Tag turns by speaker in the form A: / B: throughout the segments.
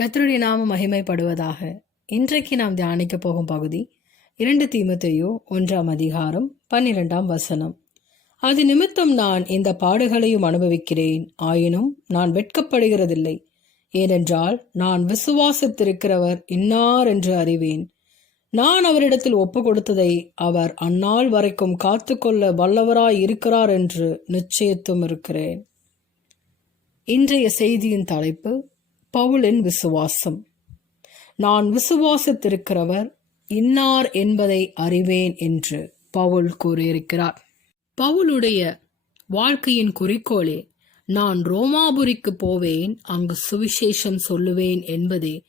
A: கத்தருடைய நாம மகிமைப்படுவதாக இன்றைக்கு நாம் தியானிக்க போகும் பகுதி இரண்டு தீமத்தையோ ஒன்றாம் அதிகாரம் பன்னிரெண்டாம் வசனம். அது நிமித்தம் நான் இந்த பாடுகளையும் அனுபவிக்கிறேன். ஆயினும் நான் வெட்கப்படுகிறதில்லை. ஏனென்றால் நான் விசுவாசித்திருக்கிறவர் இன்னார் என்று அறிவேன். நான் அவரிடத்தில் ஒப்பு கொடுத்ததை அவர் அந்நாள் வரைக்கும் காத்துக்கொள்ள வல்லவராய் இருக்கிறார் என்று நிச்சயத்தும் இருக்கிறேன். இன்றைய செய்தியின் தலைப்பு பவுலின் விசுவாசம். நான் விசுவாசித்திருக்கிறவர் இன்னார் என்பதை அறிவேன் என்று பவுல் கூறியிருக்கிறார். பவுலுடைய வாழ்க்கையின் குறிக்கோளே நான் ரோமாபுரிக்கு போவேன் அங்கு சுவிசேஷம் சொல்லுவேன் என்பதே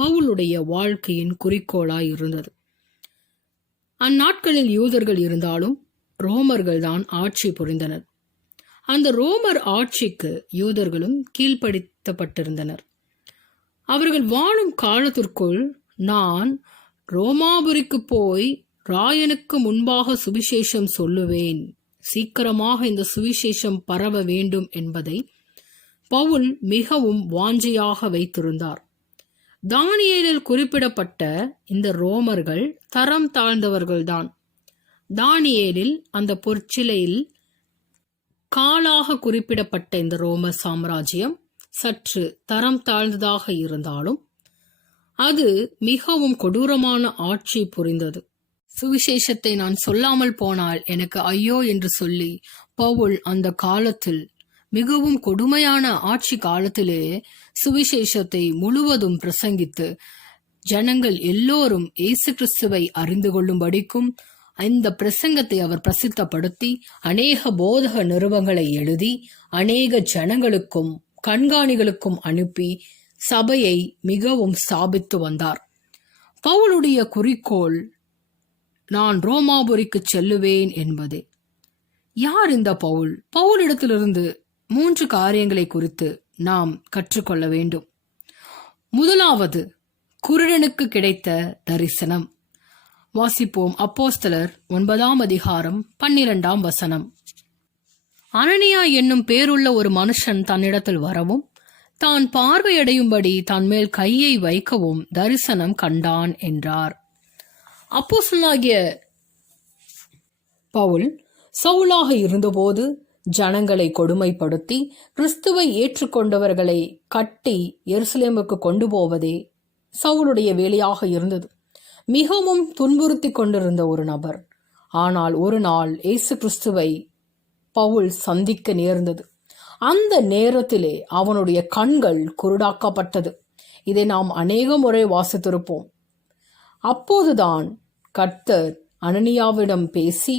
A: பவுலுடைய வாழ்க்கையின் குறிக்கோளாய் இருந்தது. அந்நாட்களில் யூதர்கள் இருந்தாலும் ரோமர்கள் தான் ஆட்சி புரிந்தனர். அந்த ரோமர் ஆட்சிக்கு யூதர்களும் கீழ்ப்படுத்தப்பட்டிருந்தனர். அவர்கள் வாழும் காலத்திற்குள் நான் ரோமாபுரிக்கு போய் ராயனுக்கு முன்பாக சுவிசேஷம் சொல்லுவேன். சீக்கிரமாக இந்த சுவிசேஷம் பரவ வேண்டும் என்பதை பவுல் மிகவும் வாஞ்சியாக வைத்திருந்தார். தானியேலில் குறிப்பிடப்பட்ட இந்த ரோமர்கள் தரம் தாழ்ந்தவர்கள்தான். தானியேலில் அந்த பொற்சிலையில் காலாக குறிப்பிடப்பட்ட இந்த ரோம சாம்ராஜ்யம் சற்று தரம் தாழ்ந்ததாக இருந்தாலும் அது மிகவும் கொடூரமான ஆட்சி புரிந்தது. சுவிசேஷத்தை நான் சொல்லாமல் போனால் எனக்கு ஐயோ என்று சொல்லி பவுல் அந்த காலத்தில் மிகவும் கொடுமையான ஆட்சி காலத்திலே சுவிசேஷத்தை முழுவதும் பிரசங்கித்து ஜனங்கள் எல்லோரும் இயேசு கிறிஸ்துவை அறிந்து கொள்ளும்படிக்கும் இந்த பிரசங்கத்தை அவர் பிரசித்தப்படுத்தி அநேக போதக நிறுவங்களை எழுதி அநேக ஜனங்களுக்கும் கண்காணிகளுக்கும் அனுப்பி சபையை மிகவும் ஸ்தாபித்து வந்தார். பவுலுடைய குறிக்கோள் நான் ரோமாபுரிக்கு செல்லுவேன் என்பதே. யார் இந்த பவுல்? பவுலிடத்திலிருந்து மூன்று காரியங்களை குறித்து நாம் கற்றுக்கொள்ள வேண்டும். முதலாவது குருடனுக்கு கிடைத்த தரிசனம். வாசிப்போம் அப்போஸ்தலர் ஒன்பதாம் அதிகாரம் பன்னிரெண்டாம் வசனம். அனனியா என்னும் பேருள்ள ஒரு மனுஷன் தன்னிடத்தில் வரவும் தான் பார்வையடையும்படி தன் மேல் கையை வைக்கவும் தரிசனம் கண்டான் என்றார். அப்போஸ்தலனாகிய பவுல் சவுலாக இருந்தபோது ஜனங்களை கொடுமைப்படுத்தி கிறிஸ்துவை ஏற்றுக்கொண்டவர்களை கட்டி எருசலேமுக்கு கொண்டு போவதே சவுளுடைய வேலையாக இருந்தது. மிகவும் துன்புறுத்தி கொண்டிருந்த ஒரு நபர். ஆனால் ஒரு நாள் இயேசு கிறிஸ்துவை பவுல் சந்திக்க நேர்ந்தது. அந்த நேரத்திலே அவனுடைய கண்கள் குருடாக்கப்பட்டது. இதை நாம் அநேக முறை வாசித்திருப்போம். அப்போதுதான் கர்த்தர் அனனியாவிடம் பேசி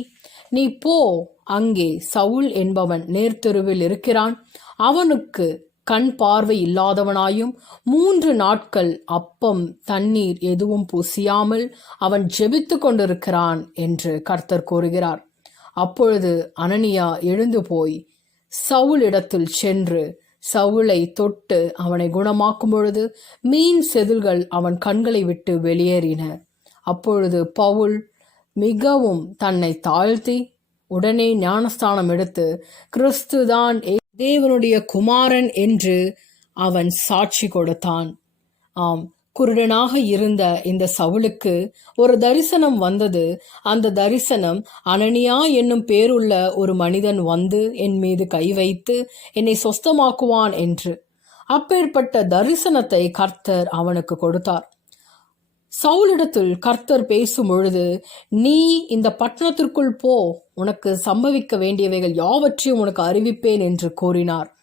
A: நீ போ அங்கே சவுல் என்பவன் நேர்த்தெருவில் இருக்கிறான். அவனுக்கு கண் பார்வை இல்லாதவனாயும் மூன்று நாட்கள் அப்பம் தண்ணீர் எதுவும் பூசியாமல் அவன் ஜெபித்து கொண்டிருக்கிறான் என்று கர்த்தர் கூறுகிறார். அப்பொழுது அனனியா எழுந்து போய் சவுளிடத்தில் சென்று சவுளை தொட்டு அவனை குணமாக்கும் பொழுது மீன் செதில்கள் அவன் கண்களை விட்டு வெளியேறின. அப்பொழுது பவுல் மிகவும் தன்னை தாழ்த்தி உடனே ஞானஸ்தானம் எடுத்து கிறிஸ்துதான் தேவனுடைய குமாரன் என்று அவன் சாட்சி கொடுத்தான். ஆம் குருடனாக இருந்த இந்த சவுளுக்கு ஒரு தரிசனம் வந்தது. அந்த தரிசனம் அனனியா என்னும் பேருள்ள ஒரு மனிதன் வந்து என் மீது கை வைத்து என்னை சொஸ்தமாக்குவான் என்று. அப்பேற்பட்ட தரிசனத்தை கர்த்தர் அவனுக்கு கொடுத்தார். சவுலிடத்தில் கர்த்தர் பேசும் பொழுது நீ இந்த பட்டணத்திற்குள் போ உனக்கு சம்பவிக்க வேண்டியவைகள் யாவற்றையும் உனக்கு அறிவிப்பேன் என்று கூறினார்.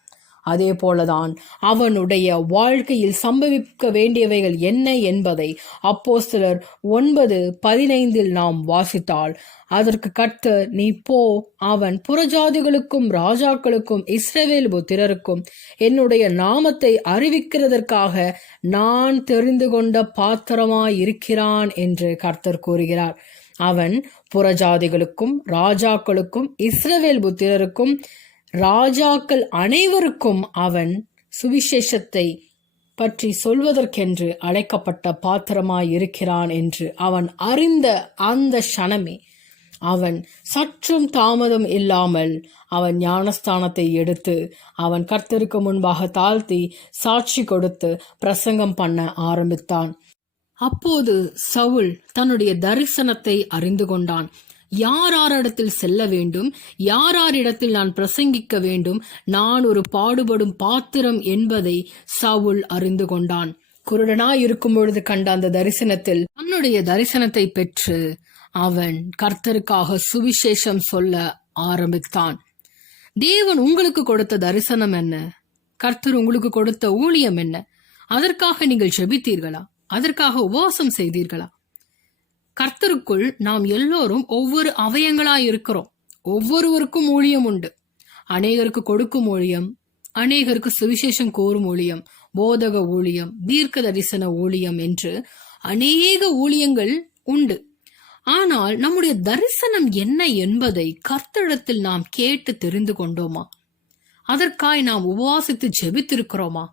A: அதே போலதான் அவனுடைய வாழ்க்கையில் சம்பவிக்க வேண்டியவைகள் என்ன என்பதை அப்போ சிலர் ஒன்பது பதினைந்தில் நாம் வாசித்தால் அதற்கு கர்த்தர் நீ போ அவன் புறஜாதிகளுக்கும் ராஜாக்களுக்கும் இஸ்ரவேல் புத்திரருக்கும் என்னுடைய நாமத்தை அறிவிக்கிறதற்காக நான் தெரிந்து கொண்ட பாத்திரமாய் இருக்கிறான் என்று கர்த்தர் கூறுகிறார். அவன் புறஜாதிகளுக்கும் ராஜாக்களுக்கும் இஸ்ரவேல் புத்திரருக்கும் ராஜாக்கள் அனைவருக்கும் அவன் சுவிசேஷத்தை பற்றி சொல்வதற்கென்று அழைக்கப்பட்ட பாத்திரமாய் இருக்கிறான் என்று அவன் அறிந்த அந்த க்ஷணமே. அவன் சற்றும் தாமதம் இல்லாமல் அவன் ஞானஸ்தானத்தை எடுத்து அவன் கர்த்தருக்கு முன்பாக தாழ்த்தி சாட்சி கொடுத்து பிரசங்கம் பண்ண ஆரம்பித்தான். அப்போது சவுல் தன்னுடைய தரிசனத்தை அறிந்து கொண்டான். யார் யாரிடத்தில் செல்ல வேண்டும் யாரிடத்தில் நான் பிரசங்கிக்க வேண்டும் நான் ஒரு பாடுபடும் பாத்திரம் என்பதை சவுல் அறிந்து கொண்டான். குருடனாய் இருக்கும் பொழுது கண்ட அந்த தரிசனத்தில் தன்னுடைய தரிசனத்தை பெற்று அவன் கர்த்தருக்காக சுவிசேஷம் சொல்ல ஆரம்பித்தான். தேவன் உங்களுக்கு கொடுத்த தரிசனம் என்ன? கர்த்தர் உங்களுக்கு கொடுத்த ஊழியம் என்ன? அதற்காக நீங்கள் ஜெபித்தீர்களா? அதற்காக உபவாசம் செய்தீர்களா? கர்த்தருக்குள் நாம் எல்லோரும் ஒவ்வொரு அவயங்களாய் இருக்கிறோம் ஒவ்வொருவருக்கும் ஊழியம் உண்டு. அநேகருக்கு கொடுக்கும் ஊழியம் அநேகருக்கு சுவிசேஷம் கோரும் ஊழியம் போதக ஊழியம் தீர்க்க தரிசன ஊழியம் என்று அநேக ஊழியங்கள் உண்டு. ஆனால் நம்முடைய தரிசனம் என்ன என்பதை கர்த்தரிடத்தில் நாம் கேட்டு தெரிந்து கொண்டோமா? அதற்காய் நாம் உபவாசித்து ஜெபித்திருக்கிறோமா?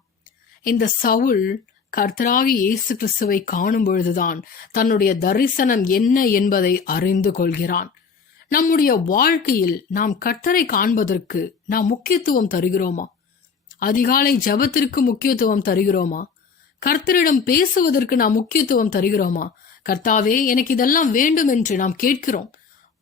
A: இந்த சவுல் கர்த்தராகி இயேசு கிறிஸ்துவை காணும் பொழுதுதான் தன்னுடைய தரிசனம் என்ன என்பதை அறிந்து கொள்கிறான். நம்முடைய வாழ்க்கையில் நாம் கர்த்தரை காண்பதற்கு நாம் முக்கியத்துவம் தருகிறோமா? அதிகாலை ஜபத்திற்கு முக்கியத்துவம் தருகிறோமா? கர்த்தரிடம் பேசுவதற்கு நாம் முக்கியத்துவம் தருகிறோமா? கர்த்தாவே எனக்கு இதெல்லாம் வேண்டும் என்று நாம் கேட்கிறோம்.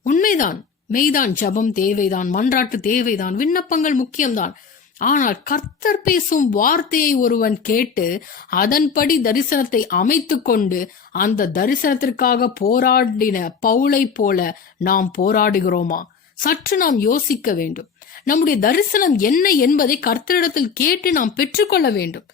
A: உண்மைதான் மெய்தான் ஜபம் தேவைதான் மன்றாட்டு தேவைதான் விண்ணப்பங்கள் முக்கியம்தான். ஆனால் கர்த்தர் பேசும் வார்த்தையை ஒருவன் கேட்டு அதன்படி தரிசனத்தை அமைத்து கொண்டு அந்த தரிசனத்திற்காக போராடின பவுளை போல நாம் போராடுகிறோமா? சற்று நாம் யோசிக்க வேண்டும். நம்முடைய தரிசனம் என்ன என்பதை கர்த்தரிடத்தில் கேட்டு நாம் பெற்றுக்கொள்ள வேண்டும்.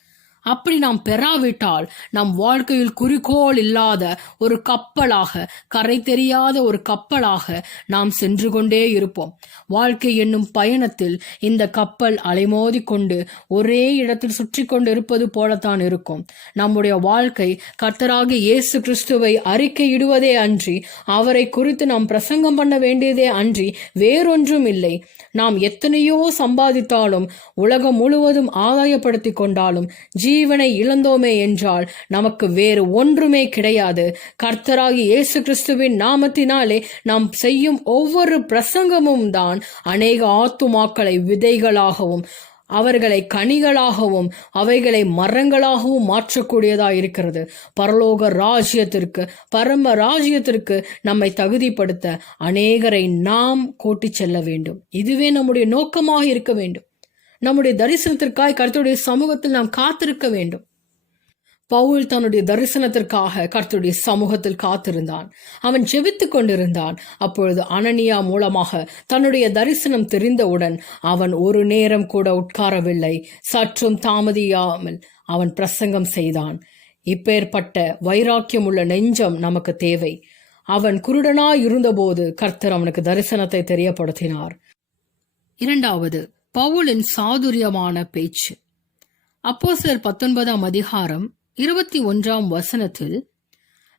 A: அப்படி நாம் பெறாவிட்டால் நம் வாழ்க்கையில் குறிக்கோள் இல்லாத ஒரு கப்பலாக கரை தெரியாத ஒரு கப்பலாக நாம் சென்று கொண்டே இருப்போம். வாழ்க்கை என்னும் பயணத்தில் இந்த கப்பல் அலைமோதி கொண்டு ஒரே இடத்தில் சுற்றி கொண்டு இருப்பது போலத்தான் இருக்கும். நம்முடைய வாழ்க்கை கர்த்தராக இயேசு கிறிஸ்துவை அறிக்கையிடுவதே அன்றி அவரை குறித்து நாம் பிரசங்கம் பண்ண வேண்டியதே அன்றி வேறொன்றும் இல்லை. நாம் எத்தனையோ சம்பாதித்தாலும் உலகம் முழுவதும் ஆதாயப்படுத்தி கொண்டாலும் ஜீவனை இழந்தோமே என்றால் நமக்கு வேறு ஒன்றுமே கிடையாது. கர்த்தராகி இயேசு கிறிஸ்துவின் நாமத்தினாலே நாம் செய்யும் ஒவ்வொரு பிரசங்கமும் தான் அநேக ஆத்துமாக்களை விதைகளாகவும் அவர்களை கனிகளாகவும் அவைகளை மரங்களாகவும் மாற்றக்கூடியதா இருக்கிறது. பரலோக ராஜ்யத்திற்கு பரம ராஜ்யத்திற்கு நம்மை தகுதிப்படுத்த அநேகரை நாம் கூட்டிச் செல்ல வேண்டும். இதுவே நம்முடைய நோக்கமாக இருக்க வேண்டும். நம்முடைய தரிசனத்திற்காய் கர்த்தருடைய சமூகத்தில் நாம் காத்திருக்க வேண்டும். பவுல் தன்னுடைய தரிசனத்திற்காக கர்த்தருடைய சமூகத்தில் காத்திருந்தான். அவன் ஜெபித்து கொண்டிருந்தான். அப்பொழுது அனனியா மூலமாக தன்னுடைய தரிசனம் தெரிந்தவுடன் அவன் ஒரு நேரம் கூட உட்காரவில்லை. சற்றும் தாமதியாமல் அவன் பிரசங்கம் செய்தான். இப்பேற்பட்ட வைராக்கியமுள்ள நெஞ்சம் நமக்கு தேவை. அவன் குருடனாய் இருந்தபோது கர்த்தர் அவனுக்கு தரிசனத்தை தெரியப்படுத்தினார். இரண்டாவது பவுலின் சாதுரியமான பேச்சு. அப்போ சிலர் பத்தொன்பதாம் அதிகாரம் இருபத்தி ஒன்றாம் வசனத்தில்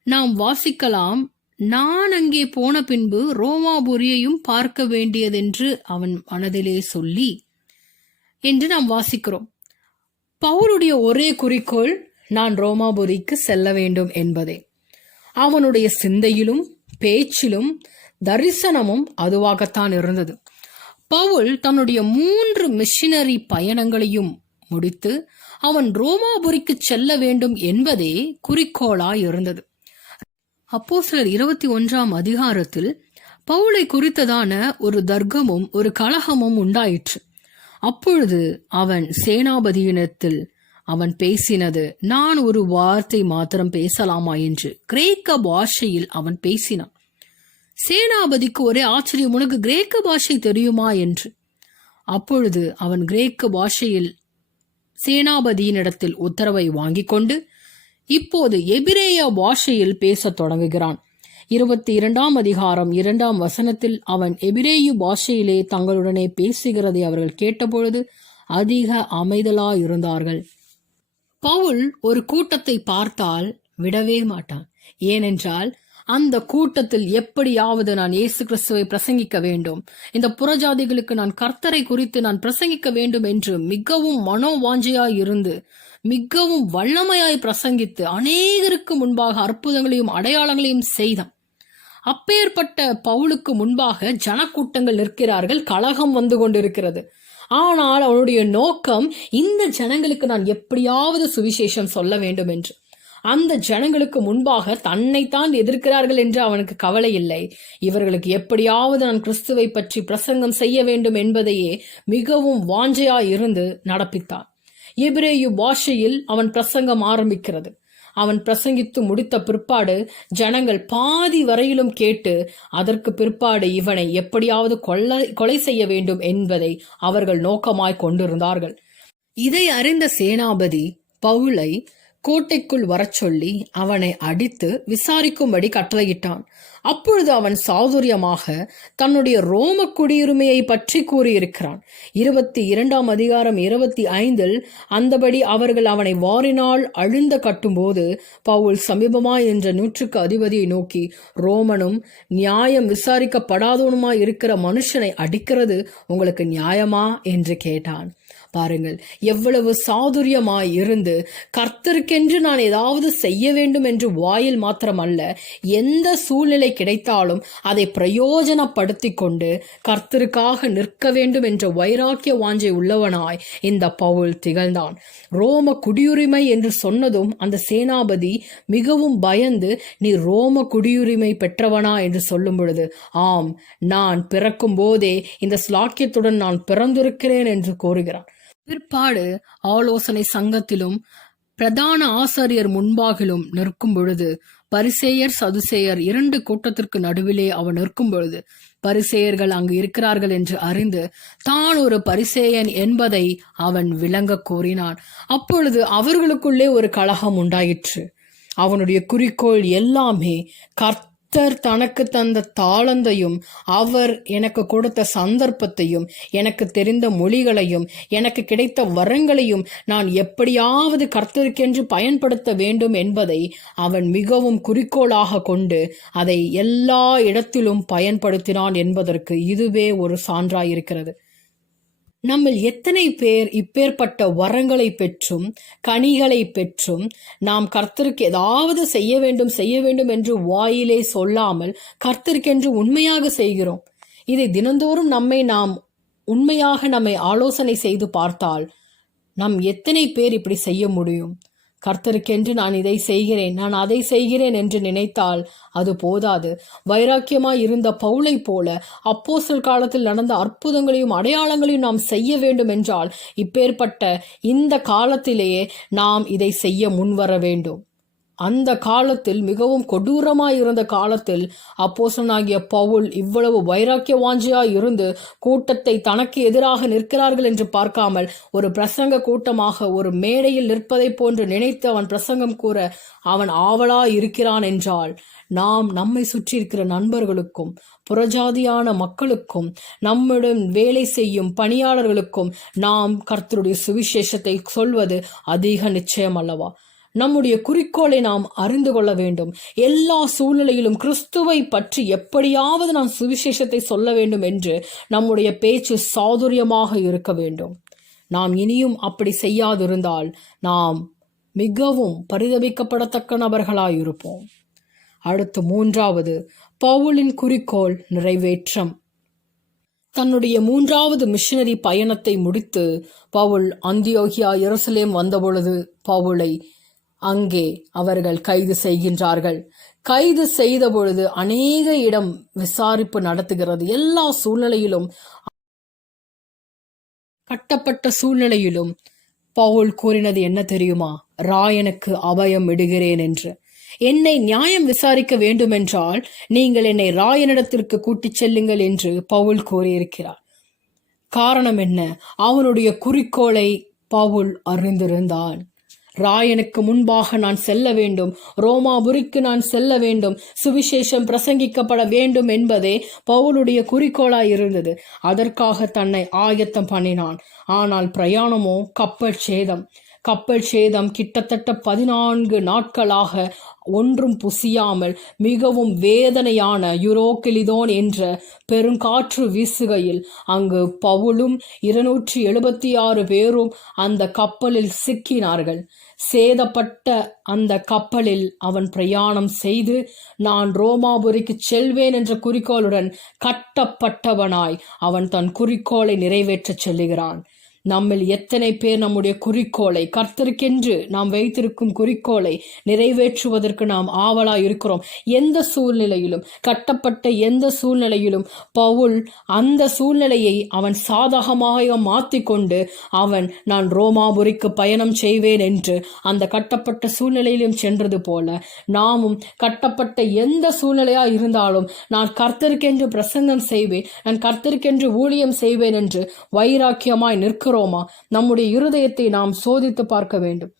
A: நாம் வாசிக்கலாம் நான் அங்கே போன பின்பு ரோமாபுரியையும் பார்க்க வேண்டியதென்று அவன் மனதிலே சொல்லி என்று நாம் வாசிக்கிறோம். பவுலுடைய ஒரே குறிக்கோள் நான் ரோமாபுரிக்கு செல்ல வேண்டும் என்பதே. அவனுடைய சிந்தையிலும் பேச்சிலும் தரிசனமும் அதுவாகத்தான் இருந்தது. பவுல் தன்னுடைய மூன்று மிஷினரி பயணங்களையும் முடித்து அவன் ரோமாபுரிக்கு செல்ல வேண்டும் என்பதே குறிக்கோளாய் இருந்தது. அப்போ சிலர் இருபத்தி ஒன்றாம் அதிகாரத்தில் பவுலை குறித்ததான ஒரு தர்க்கமும் ஒரு கலகமும் உண்டாயிற்று. அப்பொழுது அவன் சேனாபதியினத்தில் அவன் பேசினது நான் ஒரு வார்த்தை மாத்திரம் பேசலாமா? என்று கிரேக்க பாஷையில் அவன் பேசினான். சேனாபதிக்கு ஒரே ஆச்சரியம் உனக்கு கிரேக்க பாஷை தெரியுமா என்று. அப்பொழுது அவன் கிரேக்க பாஷையில் சேனாபதியினிடத்தில் உத்தரவை வாங்கிக் கொண்டு இப்போது எபிரேய பாஷையில் பேசத் தொடங்குகிறான். இருபத்தி இரண்டாம் அதிகாரம் இரண்டாம் வசனத்தில் அவன் எபிரேயு பாஷையிலே தங்களுடனே பேசுகிறதை அவர்கள் கேட்டபொழுது அதிக அமைதலாயிருந்தார்கள். பவுல் ஒரு கூட்டத்தை பார்த்தால் விடவே மாட்டான். ஏனென்றால் அந்த கூட்டத்தில் எப்படியாவது நான் இயேசு கிறிஸ்துவை பிரசங்கிக்க வேண்டும். இந்த புறஜாதிகளுக்கு நான் கர்த்தரை குறித்து நான் பிரசங்கிக்க வேண்டும் என்று மிகவும் மனோவாஞ்சையாய் இருந்து மிகவும் வல்லமையாய் பிரசங்கித்து அநேகருக்கு முன்பாக அற்புதங்களையும் அடையாளங்களையும் செய்தான். அப்பேற்பட்ட பவுலுக்கு முன்பாக ஜனக்கூட்டங்கள் நிற்கிறார்கள் கலகம் வந்து கொண்டிருக்கிறது. ஆனால் அவனுடைய நோக்கம் இந்த ஜனங்களுக்கு நான் எப்படியாவது சுவிசேஷம் சொல்ல வேண்டும் என்று. அந்த ஜனங்களுக்கு முன்பாக தன்னைத்தான் எதிர்க்கிறார்கள் என்று அவனுக்கு கவலை இல்லை. இவர்களுக்கு எப்படியாவது நான் கிறிஸ்துவை பற்றி பிரசங்கம் செய்ய வேண்டும் என்பதையே மிகவும் வாஞ்சையாய் இருந்து நடப்பித்தான். எபிரேயு பாஷையில் அவன் பிரசங்கம் ஆரம்பிக்கிறது. அவன் பிரசங்கித்து முடித்த பிற்பாடு ஜனங்கள் பாதி வரையிலும் கேட்டு அதற்கு பிற்பாடு இவனை எப்படியாவது கொள்ளை கொலை செய்ய வேண்டும் என்பதை அவர்கள் நோக்கமாய் கொண்டிருந்தார்கள். இதை அறிந்த சேனாபதி பவுலை கோட்டைக்குள் வரச் சொல்லி அவனை அடித்து விசாரிக்கும்படி கட்டளையிட்டான். அப்பொழுது அவன் சாதுரியமாக தன்னுடைய ரோம குடியுரிமையை பற்றி கூறியிருக்கிறான். இருபத்தி இரண்டாம் அதிகாரம் இருபத்தி ஐந்தில் அந்தபடி அவர்கள் அவனை வாரினால் அழுந்த கட்டும்போது பவுல் சமீபமாய் என்ற நூற்றுக்கு அதிபதியை நோக்கி ரோமனும் நியாயம் விசாரிக்கப்படாதவனுமாய் இருக்கிற மனுஷனை அடிக்கிறது உங்களுக்கு நியாயமா? என்று கேட்டான். பாருங்கள் எவ்வளவு சாதுரியமாய் இருந்து கர்த்தருக்கென்று நான் ஏதாவது செய்ய வேண்டும் என்று வாயில் மாத்திரமல்ல எந்த சூழ்நிலை கிடைத்தாலும் அதை பிரயோஜனப்படுத்தி கொண்டு கர்த்தருக்காக நிற்க வேண்டும் என்ற வைராக்கிய வாஞ்சை உள்ளவனாய் இந்த பவுல் திகழ்ந்தான். ரோம குடியுரிமை என்று சொன்னதும் அந்த சேனாபதி மிகவும் பயந்து நீ ரோம குடியுரிமை பெற்றவனா? என்று சொல்லும் பொழுது ஆம் நான் பிறக்கும் போதே இந்த ஸ்லாக்கியத்துடன் நான் பிறந்திருக்கிறேன் என்று கோருகிறான் பிற்பாடு ஆலோசனை சங்கத்திலும் பிரதான ஆசாரியர் முன்பாகிலும் நிற்கும் பொழுது பரிசேயர் சதுசேயர் இரண்டு கூட்டத்திற்கு நடுவிலே அவன் நிற்கும் பொழுது பரிசேயர்கள் அங்கு இருக்கிறார்கள் என்று அறிந்து தான் ஒரு பரிசேயன் என்பதை அவன் விளங்க கோரினான் அப்பொழுது அவர்களுக்குள்ளே ஒரு கலகம் உண்டாயிற்று. அவனுடைய குறிக்கோள் எல்லாமே கர்த்த கர்த்தர் தனக்கு தந்த தாளந்தையும் அவர் எனக்கு கொடுத்த சந்தர்ப்பத்தையும் எனக்கு தெரிந்த மொழிகளையும் எனக்கு கிடைத்த வரங்களையும் நான் எப்படியாவது கர்த்தருக்கென்று பயன்படுத்த வேண்டும் என்பதை அவன் மிகவும் குறிக்கோளாக கொண்டு அதை எல்லா இடத்திலும் பயன்படுத்தினான் என்பதற்கு இதுவே ஒரு சான்றாயிருக்கிறது. நம்மில் எத்தனை பேர் இப்பேற்பட்ட வரங்களை பெற்றும் கனிகளை பெற்றும் நாம் கர்த்தருக்கு ஏதாவது செய்ய வேண்டும் செய்ய வேண்டும் என்று வாயிலே சொல்லாமல் கர்த்தருக்கென்று உண்மையாக செய்கிறோம். இதை தினந்தோறும் நம்மை நாம் உண்மையாக நம்மை ஆலோசனை செய்து பார்த்தால் நம் எத்தனை பேர் இப்படி செய்ய முடியும்? கர்த்தருக்கென்று நான் இதை செய்கிறேன் நான் அதை செய்கிறேன் என்று நினைத்தால் அது போதாது. வைராக்கியமாய் இருந்த பவுலை போல அப்போசல் காலத்தில் நடந்த அற்புதங்களையும் அடையாளங்களையும் நாம் செய்ய வேண்டும் என்றால் இப்பேற்பட்ட இந்த காலத்திலேயே நாம் இதை செய்ய முன்வர வேண்டும். அந்த காலத்தில் மிகவும் கொடூரமாய் இருந்த காலத்தில் அப்போசனாகிய பவுல் இவ்வளவு வைராக்கிய வாஞ்சியாய் இருந்து கூட்டத்தை தனக்கு எதிராக நிற்கிறார்கள் என்று பார்க்காமல் ஒரு பிரசங்க கூட்டமாக ஒரு மேடையில் நிற்பதைப் போன்று நினைத்து அவன் பிரசங்கம் கூற அவன் ஆவலாய் இருக்கிறான் என்றால் நாம் நம்மை சுற்றி இருக்கிற நண்பர்களுக்கும் புறஜாதியான மக்களுக்கும் நம்முடன் வேலை செய்யும் பணியாளர்களுக்கும் நாம் கர்த்தருடைய சுவிசேஷத்தை சொல்வது அதிக நிச்சயம் அல்லவா நம்முடைய குறிக்கோளை நாம் அறிந்து கொள்ள வேண்டும். எல்லா சூழ்நிலையிலும் கிறிஸ்துவை பற்றி எப்படியாவது நாம் சுவிசேஷத்தை சொல்ல வேண்டும் என்று நம்முடைய பேச்சு சாதுரியமாக இருக்க வேண்டும். நாம் இனியும் அப்படி செய்யாதிருந்தால் நாம் மிகவும் பரிதபிக்கப்படத்தக்க நபர்களாயிருப்போம். அடுத்து மூன்றாவது பவுலின் குறிக்கோள் நிறைவேற்றம். தன்னுடைய மூன்றாவது மிஷினரி பயணத்தை முடித்து பவுல் அந்தியோகியா எருசலேம் வந்தபொழுது பவுலை அங்கே அவர்கள் கைது செய்கின்றார்கள். கைது செய்த பொழுது அநேக இடம் விசாரிப்பு நடத்துகிறது. எல்லா சூழ்நிலையிலும் கட்டப்பட்ட சூழ்நிலையிலும் பவுல் கூறினது என்ன தெரியுமா? ராயனுக்கு அபயம் இடுகிறேன் என்று. என்னை நியாயம் விசாரிக்க வேண்டுமென்றால் நீங்கள் என்னை ராயனிடத்திற்கு கூட்டிச் செல்லுங்கள் என்று பவுல் கூறியிருக்கிறார். காரணம் என்ன? அவனுடைய குறிக்கோளை பவுல் அறிந்திருந்தான். ராயனுக்கு முன்பாக நான் செல்ல வேண்டும். ரோமாபுரிக்கு நான் செல்ல வேண்டும். சுவிசேஷம் பிரசங்கிக்கப்பட வேண்டும் என்பதே பவுலுடைய குறிக்கோளாய் இருந்தது. அதற்காக தன்னை ஆயத்தம் பண்ணினான். ஆனால் பிரயாணமோ கப்பல் சேதம். கப்பல் சேதம் கிட்டத்தட்ட பதினான்கு நாட்களாக ஒன்றும் புசியாமல் மிகவும் வேதனையான யுரோக்கிலிதோன் என்ற பெருங்காற்று வீசுகையில் அங்கு பவுலும் இருநூற்றி எழுபத்தி ஆறு பேரும் அந்த கப்பலில் சிக்கினார்கள். சேதப்பட்ட அந்த கப்பலில் அவன் பிரயாணம் செய்து நான் ரோமாபுரிக்கு செல்வேன் என்ற குறிக்கோளுடன் கட்டப்பட்டவனாய் அவன் தன் குறிக்கோளை நிறைவேற்றச் செல்லுகிறான். நம்மில் எத்தனை பேர் நம்முடைய குறிக்கோளை கர்த்தருக்கென்று நாம் வைத்திருக்கும் குறிக்கோளை நிறைவேற்றுவதற்கு நாம் ஆவலாக இருக்கிறோம் எந்த சூழ்நிலையிலும் கட்டப்பட்ட எந்த சூழ்நிலையிலும் பவுல் அந்த சூழ்நிலையை அவன் சாதகமாக மாற்றிக்கொண்டு அவன் நான் ரோமாபுரிக்கு பயணம் செய்வேன் என்று அந்த கட்டப்பட்ட சூழ்நிலையிலும் சென்றது போல நாமும் கட்டப்பட்ட எந்த சூழ்நிலையாக இருந்தாலும் நான் கர்த்தருக்கென்று பிரசங்கம் செய்வேன் நான் கர்த்தருக்கென்று ஊழியம் செய்வேன் என்று வைராக்கியமாய் நிற்கிறோம். நம்முடைய இருதயத்தை நாம் சோதித்து பார்க்க வேண்டும்.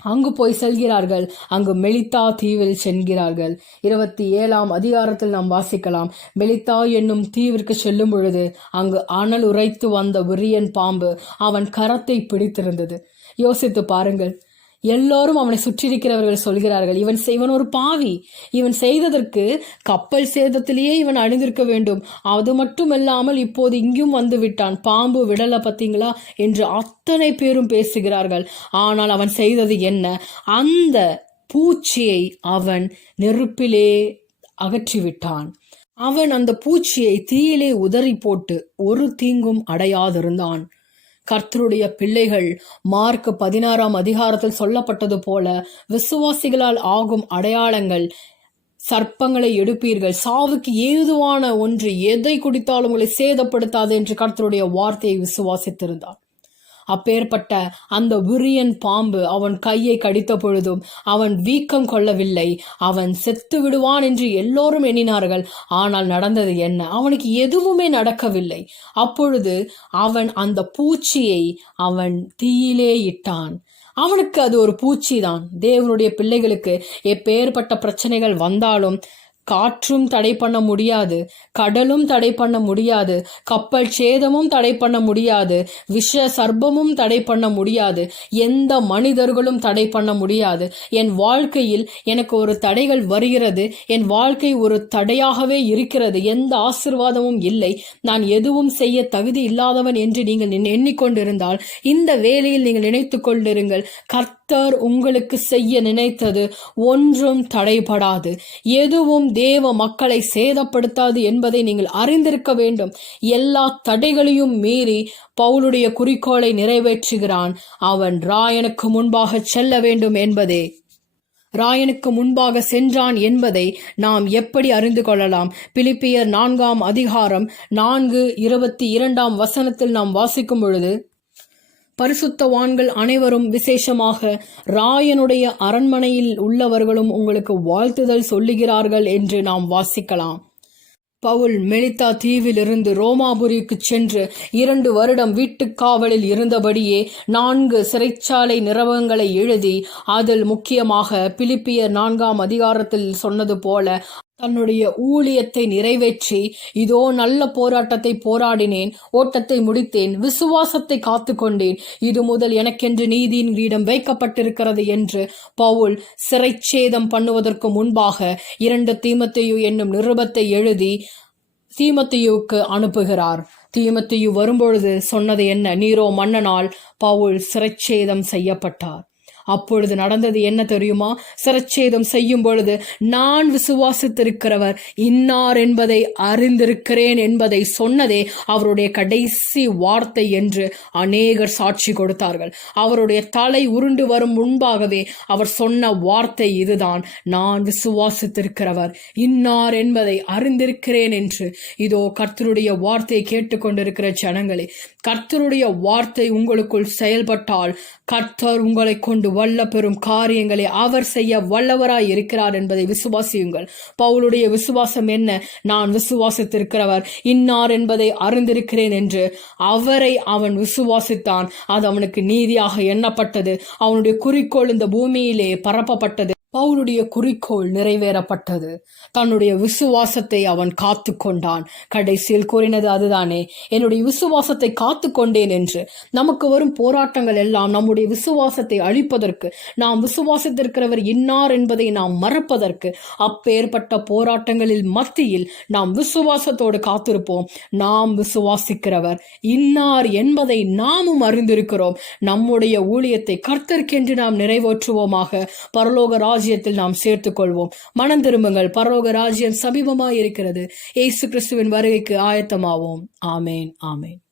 A: அங்கு போய் செல்கிறார்கள். அங்கு மெலித்தா தீவில் செல்கிறார்கள் இருபத்தி ஏழாம் அதிகாரத்தில் நாம் வாசிக்கலாம். மெலித்தா என்னும் தீவிற்கு செல்லும் பொழுது அங்கு அனல் உரைத்து வந்த விரியன் பாம்பு அவன் கரத்தை பிடித்திருந்தது. யோசித்து பாருங்கள். எல்லோரும் அவனை சுற்றியிருக்கிறவர்கள் சொல்கிறார்கள். இவன் செய்வன் இவன் ஒரு பாவி. இவன் செய்ததற்கு கப்பல் சேதத்திலேயே இவன் அழிந்திருக்க வேண்டும். அது மட்டுமல்லாமல் இப்போது இங்கும் வந்து விட்டான். பாம்பு விடல பார்த்தீங்களா என்று அத்தனை பேரும் பேசுகிறார்கள். ஆனால் அவன் செய்தது என்ன? அந்த பூச்சியை அவன் நெருப்பிலே அகற்றிவிட்டான். அவன் அந்த பூச்சியை தீயிலே உதறி போட்டு ஒரு தீங்கும் அடையாதிருந்தான். கர்த்தருடைய பிள்ளைகள் மார்க் பதினாறாம் அதிகாரத்தில் சொல்லப்பட்டது போல விசுவாசிகளால் ஆகும் அடையாளங்கள் சர்ப்பங்களை எடுப்பீர்கள். சாவுக்கு ஏதுவான ஒன்று எதை குடித்தாலும் உங்களை சேதப்படுத்தாது என்று கர்த்தருடைய வார்த்தையை விசுவாசித்திருந்தார். அப்பேற்பட்ட அந்த விரியன் பாம்பு அவன் கையை கடித்த பொழுதும் அவன் வீக்கம் கொள்ளவில்லை. அவன் செத்து விடுவான் என்று எல்லோரும் எண்ணினார்கள். ஆனால் நடந்தது என்ன? அவனுக்கு எதுவுமே நடக்கவில்லை. அப்பொழுது அவன் அந்த பூச்சியை அவன் தீயிலே இட்டான். அவனுக்கு அது ஒரு பூச்சிதான். தேவனுடைய பிள்ளைகளுக்கு எப்பேற்பட்ட பிரச்சனைகள் வந்தாலும் காற்றும் தடை பண்ண முடியாது கடலும் தடை பண்ண முடியாது கப்பல் சேதமும் தடை பண்ண முடியாது விஷ சர்ப்பமும் தடை பண்ண முடியாது எந்த மனிதர்களும் தடை பண்ண முடியாது. என் வாழ்க்கையில் எனக்கு ஒரு தடைகள் வருகிறது என் வாழ்க்கை ஒரு தடையாகவே இருக்கிறது எந்த ஆசிர்வாதமும் இல்லை. நான் எதுவும் செய்ய தகுதி இல்லாதவன் என்று நீங்கள் எண்ணி- எண்ணிக்கொண்டிருந்தால் இந்த வேலையில் நீங்கள் நினைத்து கொண்டிருங்கள் கர்த்தர் உங்களுக்கு செய்ய நினைத்தது ஒன்றும் தடைபடாது. எதுவும் தேவ மக்களை சேதப்படுத்தாது என்பதை நீங்கள் அறிந்திருக்க வேண்டும். எல்லா தடைகளையும் மீறி பவுலுடைய குறிக்கோளை நிறைவேற்றுகிறான். அவன் ராயனுக்கு முன்பாக செல்ல வேண்டும் என்பதே. ராயனுக்கு முன்பாக சென்றான் என்பதை நாம் எப்படி அறிந்து கொள்ளலாம்? பிலிப்பியர் நான்காம் அதிகாரம் நான்கு இருபத்தி இரண்டாம் வசனத்தில் நாம் வாசிக்கும் பொழுது பரிசுத்தவான்கள் அனைவரும் விசேஷமாக ராயனுடைய அரண்மனையில் உள்ளவர்களும் உங்களுக்கு வாழ்த்துதல் சொல்லுகிறார்கள் என்று நாம் வாசிக்கலாம். பவுல் மெலித்தா தீவிலிருந்து ரோமாபுரிக்கு சென்று இரண்டு வருடம் வீட்டுக் காவலில் இருந்தபடியே நான்கு சிறைச்சாலை நிரவங்களை எழுதி அதில் முக்கியமாக பிலிப்பிய நான்காம் அதிகாரத்தில் சொன்னது போல தன்னுடைய ஊழியத்தை நிறைவேற்றி இதோ நல்ல போராட்டத்தை போராடினேன் ஓட்டத்தை முடித்தேன் விசுவாசத்தை காத்துக்கொண்டேன். இது முதல் எனக்கென்று நீதியின் கிரீடம் வைக்கப்பட்டிருக்கிறது என்று பவுல் சிறைச்சேதம் பண்ணுவதற்கு முன்பாக இரண்டு தீமத்தையு என்னும் நிருபத்தை எழுதி தீமத்தையுவுக்கு அனுப்புகிறார். தீமத்தையு வரும்பொழுது சொன்னது என்ன? நீரோ மன்னனால் பவுல் சிறைச்சேதம் செய்யப்பட்டார். அப்பொழுது நடந்தது என்ன தெரியுமா? சிரச்சேதம் செய்யும் பொழுது நான் விசுவாசித்திருக்கிறவர் இன்னார் என்பதை அறிந்திருக்கிறேன் என்பதை சொன்னதே அவருடைய கடைசி வார்த்தை என்று அநேகர் சாட்சி கொடுத்தார்கள். அவருடைய தலை உருண்டு வரும் முன்பாகவே அவர் சொன்ன வார்த்தை இதுதான். நான் விசுவாசித்திருக்கிறவர் இன்னார் என்பதை அறிந்திருக்கிறேன் என்று. இதோ கர்த்தருடைய வார்த்தையை கேட்டுக்கொண்டிருக்கிற ஜனங்களே கர்த்தருடைய வார்த்தை உங்களுக்குள் செயல்பட்டால் கர்த்தர் உங்களை கொண்டு வல்ல பெறும் காரியங்களை அவர் செய்ய வல்லவராய் இருக்கிறார் என்பதை விசுவாசியுங்கள். பவுலுடைய விசுவாசம் என்ன? நான் விசுவாசித்திருக்கிறவர் இன்னார் என்பதை அறிந்திருக்கிறேன் என்று அவரை அவன் விசுவாசித்தான். அது அவனுக்கு நீதியாக எண்ணப்பட்டது. அவனுடைய குறிக்கோள் இந்த பூமியிலே பரப்பப்பட்டது. பவுலுடைய குறிக்கோள் நிறைவேறப்பட்டது. தன்னுடைய விசுவாசத்தை அவன் காத்து கொண்டான் கடைசியில் கூறினது அதுதானே என்னுடைய விசுவாசத்தை காத்து கொண்டேன் என்று. நமக்கு வரும் போராட்டங்கள் எல்லாம் நம்முடைய விசுவாசத்தை அழிப்பதற்கு நாம் விசுவாசித்திருக்கிறவர் இன்னார் என்பதை நாம் மறப்பதற்கு அப்பேற்பட்ட போராட்டங்களில் மத்தியில் நாம் விசுவாசத்தோடு காத்திருப்போம். நாம் விசுவாசிக்கிறவர் இன்னார் என்பதை நாமும் அறிந்திருக்கிறோம். நம்முடைய ஊழியத்தை கர்த்தர்க்கென்று நாம் நிறைவேற்றுவோமாக. பரலோக ராஜ்யத்தில் நாம் சேர்த்துக் கொள்வோம் மனம் திரும்புங்கள். பரலோக ராஜ்யம் சமீபமாய் இருக்கிறது இயேசு கிறிஸ்துவின் வருகைக்கு ஆயத்தமாவோம். ஆமேன். ஆமேன்.